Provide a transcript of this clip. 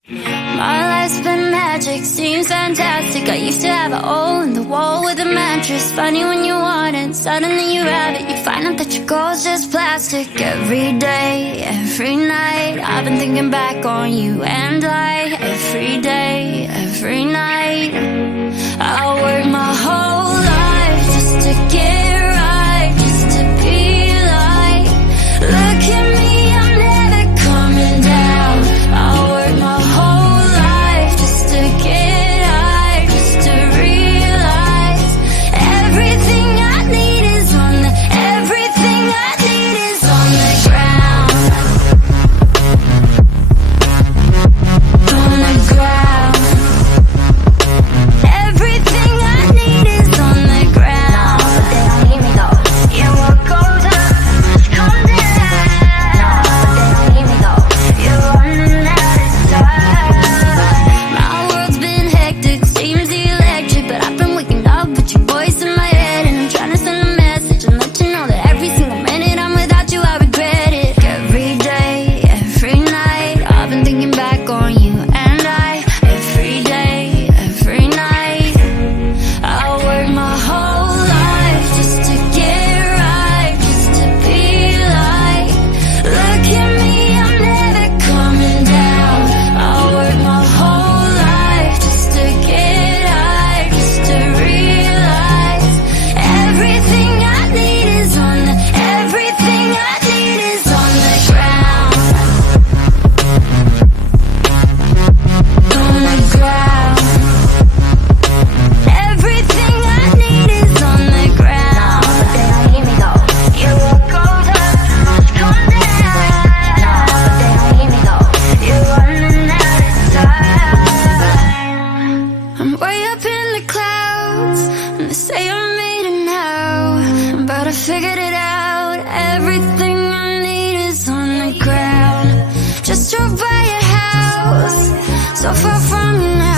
My life's been magic, seems fantastic. I used to have a hole in the wall with a mattress. Funny when you want it, suddenly you have it. You find out that your goal's just plastic. Every day, every night, I've been thinking back on you and I. Every day, every night, I work my whole life just to get right, just to be like, look at me, I'm never coming down. I work my whole life just to get high, just to realize everything I need is on the, everything I need is on the ground. On the ground. Everything I need is on the ground. But they don't need me though. Yeah, what goes up must come down. But they don't need me though. You're running out of time. My world's been hectic, seems electric, but I've been waking up with your voice in my head, and I'm trying to send a message and let you know that every single minute I'm without you, I regret it. Every day, every night, I've been thinking back on you and I. Every day, every night, I work my whole life just to get right, just to be like, look at me, I'm never coming down. I work my whole life just to get high, just to realize everything I need is on the, everything I need is on the ground. On the ground. Everything I need is on the ground. But they don't need me though. Yeah, what goes up must come down. But they don't need me though. You're running out of time. I'm way up in the clouds, and they say I made it now, but I figured it out. Everything I need is on the ground. Just drove by your house, so far from you now.